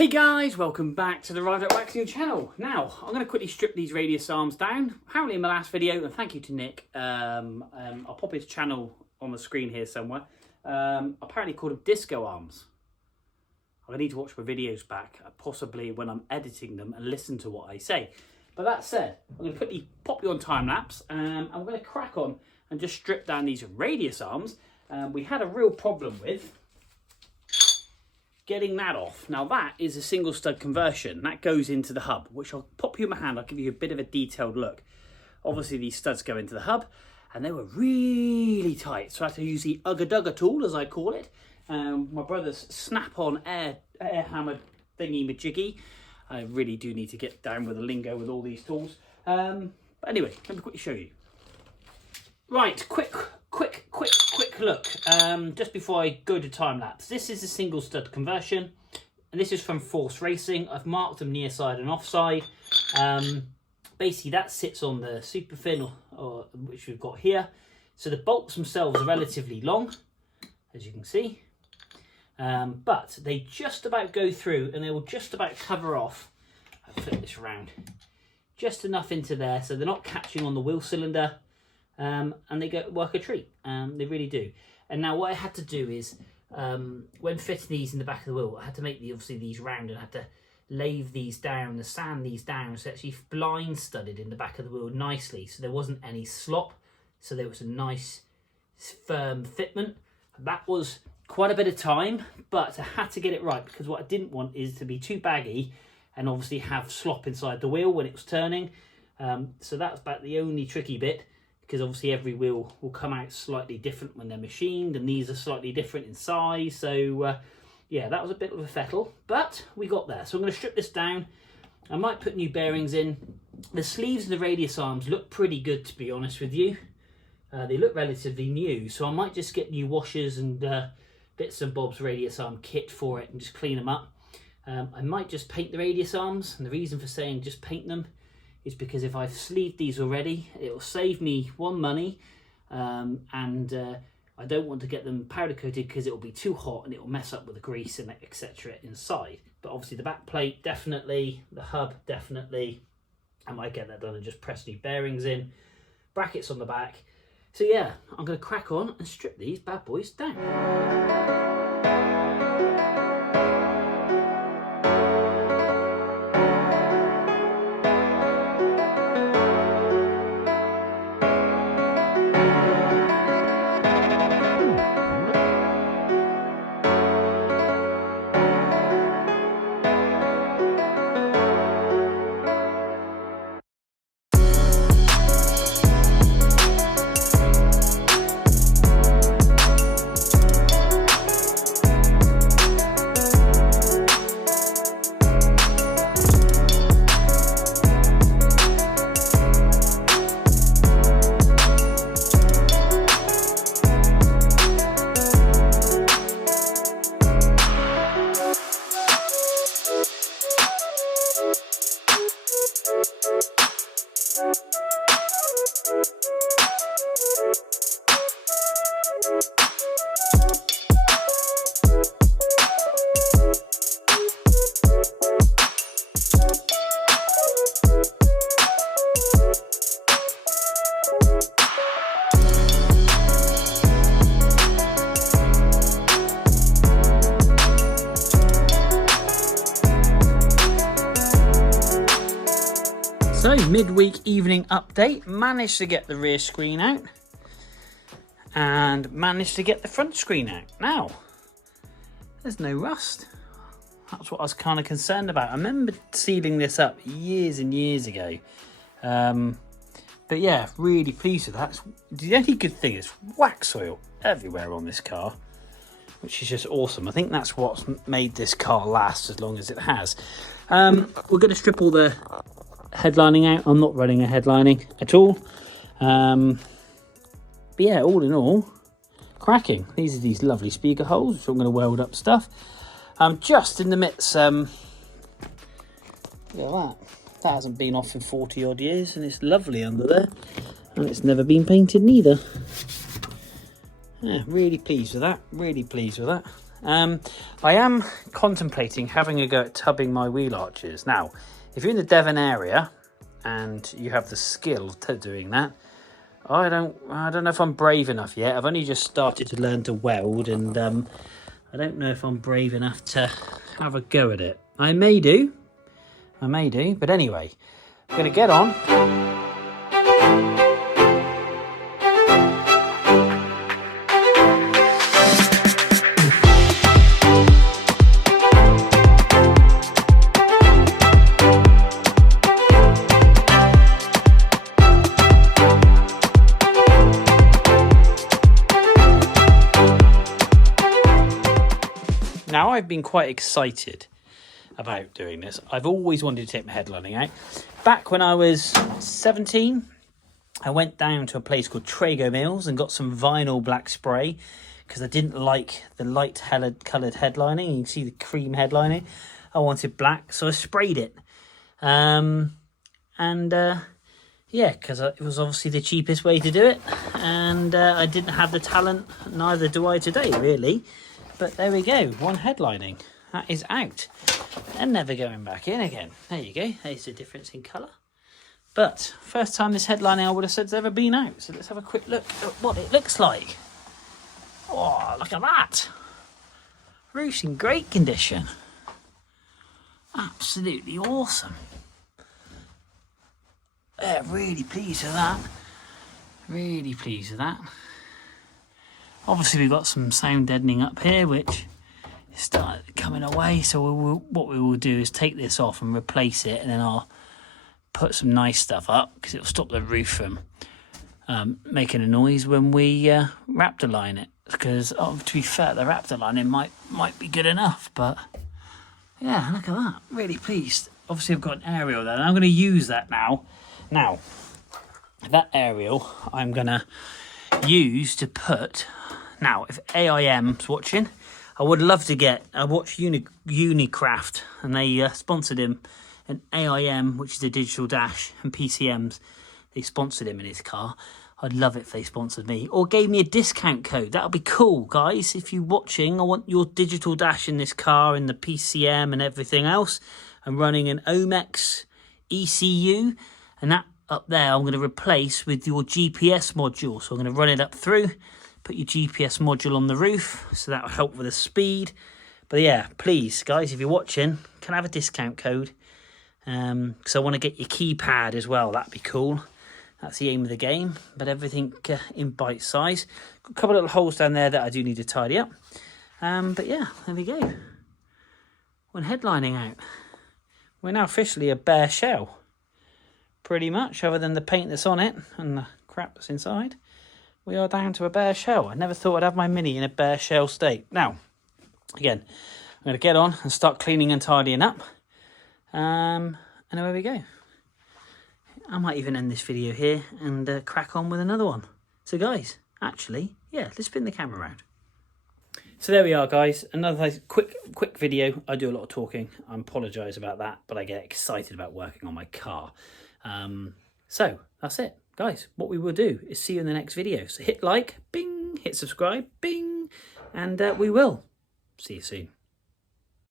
Hey guys, welcome back to the Ride Up Waxing channel. Now, I'm going to quickly strip these radius arms down. Apparently in my last video, and thank you to Nick, I'll pop his channel on the screen here somewhere, apparently called them disco arms. I need to watch my videos back, possibly when I'm editing them and listen to what I say. But that said, I'm going to quickly pop you on time lapse, and I'm going to crack on and just strip down these radius arms. We had a real problem with getting that off. Now that is a single stud conversion. That goes into the hub, which I'll pop you in my hand. I'll give you a bit of a detailed look. Obviously these studs go into the hub and they were really tight. So I had to use the Ugga-Dugga tool, as I call it. My brother's snap-on air hammer thingy-majiggy. I really do need to get down with the lingo with all these tools. But anyway, let me quickly show you. Right, quick look, just before I go to time lapse. This is a single stud conversion, and this is from Force Racing. I've marked them near side and offside. Basically that sits on the super fin, or which we've got here. So the bolts themselves are relatively long, as you can see, but they just about go through, and they will just about cover off. I'll flip this around, just enough into there so they're not catching on the wheel cylinder. And they work a treat, they really do. And now what I had to do is, when fitting these in the back of the wheel, I had to make obviously these round, and I had to lave these down and sand these down, so actually blind studded in the back of the wheel nicely, so there wasn't any slop, so there was a nice firm fitment. That was quite a bit of time, but I had to get it right, because what I didn't want is to be too baggy and obviously have slop inside the wheel when it was turning. So that's about the only tricky bit, because obviously every wheel will come out slightly different when they're machined, and these are slightly different in size. So yeah, that was a bit of a fettle, but we got there. So I'm going to strip this down. I might put new bearings in. The sleeves and the radius arms look pretty good, to be honest with you. They look relatively new, so I might just get new washers and bits and bobs radius arm kit for it and just clean them up. I might just paint the radius arms, and the reason for saying just paint them is because if I've sleeved these already, it will save me money, and I don't want to get them powder coated because it will be too hot and it will mess up with the grease and etc. inside. But obviously the back plate definitely, the hub definitely. I might get that done and just press new bearings in, brackets on the back. So yeah, I'm going to crack on and strip these bad boys down. So, midweek evening update, managed to get the rear screen out and managed to get the front screen out. Now, there's no rust. That's what I was kind of concerned about. I remember sealing this up years and years ago. But yeah, really pleased with that. The only good thing is wax oil everywhere on this car, which is just awesome. I think that's what's made this car last as long as it has. We're going to strip all the headlining out. I'm not running a headlining at all. But yeah, all in all, cracking. These are these lovely speaker holes, which I'm going to weld up stuff. Just in the midst, look at that. That hasn't been off in 40 odd years, and it's lovely under there, and it's never been painted neither. Yeah, really pleased with that, really pleased with that. I am contemplating having a go at tubbing my wheel arches. Now, if you're in the Devon area and you have the skill to doing that, I don't know if I'm brave enough yet. I've only just started to learn to weld, and I don't know if I'm brave enough to have a go at it. I may do, but anyway, I'm going to get on. Now, I've been quite excited about doing this. I've always wanted to take my headlining out. Back when I was 17, I went down to a place called Trago Mills and got some vinyl black spray because I didn't like the light coloured headlining. You can see the cream headlining. I wanted black, so I sprayed it. Yeah, because it was obviously the cheapest way to do it. And I didn't have the talent, neither do I today, really. But there we go, one headlining. That is out. And never going back in again. There you go, there's the difference in colour. But first time this headlining I would have said has ever been out. So let's have a quick look at what it looks like. Oh, look at that. Roof's in great condition. Absolutely awesome. Yeah, really pleased with that. Really pleased with that. Obviously we've got some sound deadening up here, which is started coming away. So what we will do is take this off and replace it, and then I'll put some nice stuff up because it'll stop the roof from making a noise when we raptor line it. Because to be fair, the raptor lining might be good enough, but yeah, look at that. Really pleased. Obviously I've got an aerial there, and I'm going to use that now. Now, that aerial I'm going to use to put... Now, if AIM's watching, I would love to get... I watched Unicraft, and they sponsored him an AIM, which is a digital dash, and PCMs. They sponsored him in his car. I'd love it if they sponsored me. Or gave me a discount code. That would be cool, guys. If you're watching, I want your digital dash in this car, and the PCM and everything else. I'm running an Omex ECU, and that up there I'm going to replace with your GPS module. So I'm going to run it up through, put your GPS module on the roof, so that will help with the speed. But yeah, please, guys, if you're watching, can I have a discount code? Because I want to get your keypad as well. That'd be cool. That's the aim of the game. But everything in bite size. Got a couple of little holes down there that I do need to tidy up. But yeah, there we go. When headlining out, we're now officially a bare shell. Pretty much, other than the paint that's on it and the crap that's inside. We are down to a bare shell. I never thought I'd have my Mini in a bare shell state. Now, again, I'm going to get on and start cleaning and tidying up. And away we go. I might even end this video here and crack on with another one. So guys, actually, yeah, let's spin the camera around. So there we are, guys. Another quick video. I do a lot of talking. I apologise about that, but I get excited about working on my car. So that's it. Guys, what we will do is see you in the next video. So hit like, bing, hit subscribe, bing, and we will see you soon.